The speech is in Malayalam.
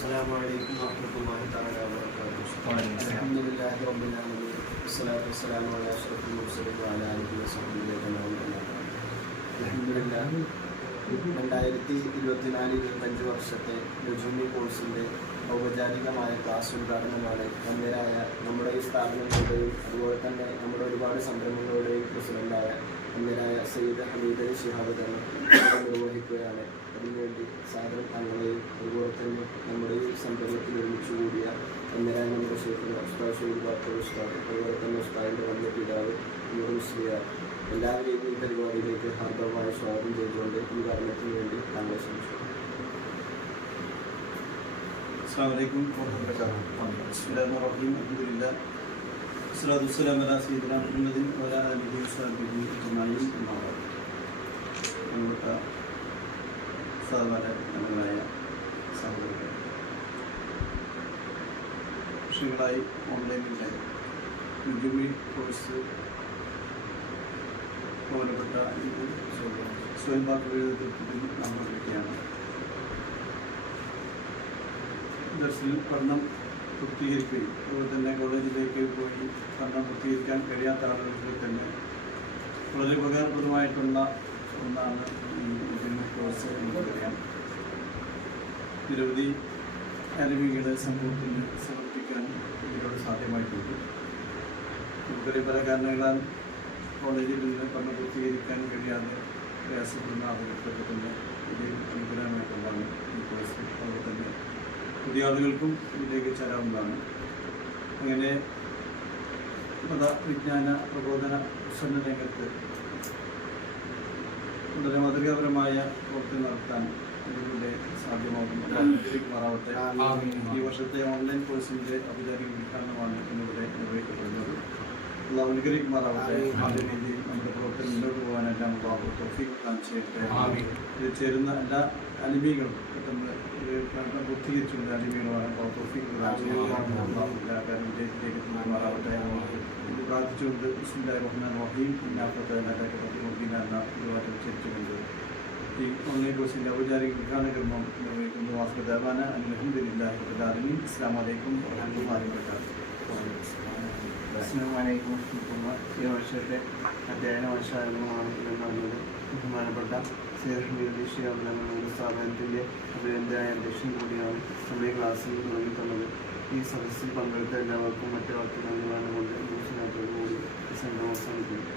السلام عليكم ورحمة الله تعالى وبركاته وعليكم السلام. الحمد لله رب العالمين والصلاة والسلام على أشرف المرسلين وعلى آله وصحبه أجمعين أما بعد. الحمد لله രണ്ടായിരത്തി ഇരുപത്തിനാല് ഇരുപത്തഞ്ച് വർഷത്തെ ലുജുമി കോഴ്സിൻ്റെ ഔപചാരികമായ ക്ലാസ് ഉദ്ഘാടനമാണ് അന്നേരായ നമ്മുടെ ഈ സ്ഥാപനങ്ങളുടെയും അതുപോലെ തന്നെ നമ്മുടെ ഒരുപാട് സംരംഭങ്ങളുടെയും പ്രസിഡന്റായ അന്നേരായ സയ്യിദ് ഹമീദ് അലി ശിഹാബ് തന്നെ നിർവഹിക്കുകയാണ് അതിനുവേണ്ടി ഉസ്താദ് സൈദ് ബാക്കർ ഉസ്താദ് അതുപോലെ തന്നെ ഉസ്താദിന്റെ വന്ന പിതാവ് മുഹംസിയ എല്ലാവരെയും പരിപാടിയിലേക്ക് ഹാർദവമായി സ്വാഗതം ചെയ്തുകൊണ്ട് ഈ കാര്യത്തിന് വേണ്ടി താങ്കളെ ശ്രമിച്ചു അസ്സാം വലൈക്കും വറഹമത്തുള്ളാഹി റഹീം അൽഹംദുലില്ലാ അസ്സലാത്തു വസ്സലാം അലാ സയ്യിദിനാ മുഹമ്മദിൻ വഅലാ ആലിഹി വസ്സഹ്ബിഹി അജ്മഈൻ. അമ്മാ ബഅദ്. നമ്മുടെ സഹോദരങ്ങളായ സഹോദരങ്ങളെ വർഷങ്ങളായി ഓൺലൈനിലായി യുജുമി കോഴ്സ് പോലെപ്പെട്ട ഇത് സ്വയം പാകത്തിൽ നാം പഠിക്കുകയാണ് ദർശനിൽ പഠനം പൂർത്തീകരിക്കുകയും അതുപോലെ തന്നെ കോളേജിലേക്ക് പോയി പഠനം പൂർത്തീകരിക്കാൻ കഴിയാത്ത ആളുകൾക്ക് തന്നെ വളരെ ഉപകാരപ്രദമായിട്ടുള്ള ഒന്നാണ് ഈ കോഴ്സ് കോഴ്സ് നമുക്കറിയാം നിരവധി അലവികളെ സമൂഹത്തിന് സമർപ്പിക്കാൻ ഇതിലൂടെ സാധ്യമായിട്ടുണ്ട്. നമുക്കറിയാം പല കാരണങ്ങളാൽ കോളേജിൽ നിന്ന് പഠനം പൂർത്തീകരിക്കാൻ കഴിയാതെ പ്രയാസപ്പെടുന്ന ആളുകൾക്കൊക്കെ തന്നെ ഇത് അനുകൂലമായിട്ടുള്ളതാണ് ഈ കോഴ്സ് അതുപോലെ തന്നെ പുതിയ ആളുകൾക്കും ഇതിലേക്ക് ചേരാവുന്നതാണ്. അങ്ങനെ മത വിജ്ഞാന പ്രബോധന പ്രസന്ന രംഗത്ത് വളരെ മാതൃകാപരമായ പ്രവർത്തനം നടത്താൻ ഇതിലൂടെ സാധ്യമാകുമാറാവട്ടെ ഈ വർഷത്തെ ഓൺലൈൻ കോഴ്സിന്റെ ഔപചാരിക ഉദ്ഘാടനമാണ് ഇന്നിവിടെ നിർവഹിക്കപ്പെടുന്നത്. നമ്മുടെ പ്രവർത്തനം മുന്നോട്ട് പോകാനെല്ലാം ചെയ്യട്ടെ. ഇത് ചേരുന്ന എല്ലാ അലിമികളും പെട്ടെന്ന് അലിമികളുമാണ് ചെയ്യട്ടെ. പ്രാർത്ഥിച്ചുകൊണ്ട് ബിസ്മില്ലാഹിർ റഹ്മാനിർ റഹീം ഇന്നാഫത്തെ നല്ലൊക്കെ പ്രതിമുദ്ദീന എന്ന ഒരുപാട് ഉച്ചരിച്ചുകൊണ്ട് ഈ ഓൺലൈൻ കോഴ്സിന്റെ ഔപചാരിക ഉദ്ഘാടന കർമ്മം നിർവഹിക്കുന്നു വാസ്തു ദേവാന അലഹമുല്ലാഹിബുലാലമീൻ അസ്സാം വലൈക്കും വറഹമുല്ലാഹി വബറകാതുഹു. അസ്സലാമലൈക്കും വറഹ്മത്തുള്ളാഹി. ഈ വർഷത്തെ അധ്യയന വർഷാരംഭമാണ് പറഞ്ഞത് ബഹുമാനപ്പെട്ട ശ്രീകൃഷ്ണ സ്ഥാപനത്തിന്റെ അഭിനന്ദനായ അധ്യക്ഷൻ കൂടിയാണ് നമ്മുടെ ക്ലാസ്സിൽ തുടങ്ങിയിട്ടുള്ളത്. ഈ സദസ്സിൽ പങ്കെടുത്ത എല്ലാവർക്കും മറ്റു വാർത്തകൾ കൊണ്ട് കൂടി ഈ സംഘം അവസാനിക്കുന്നു.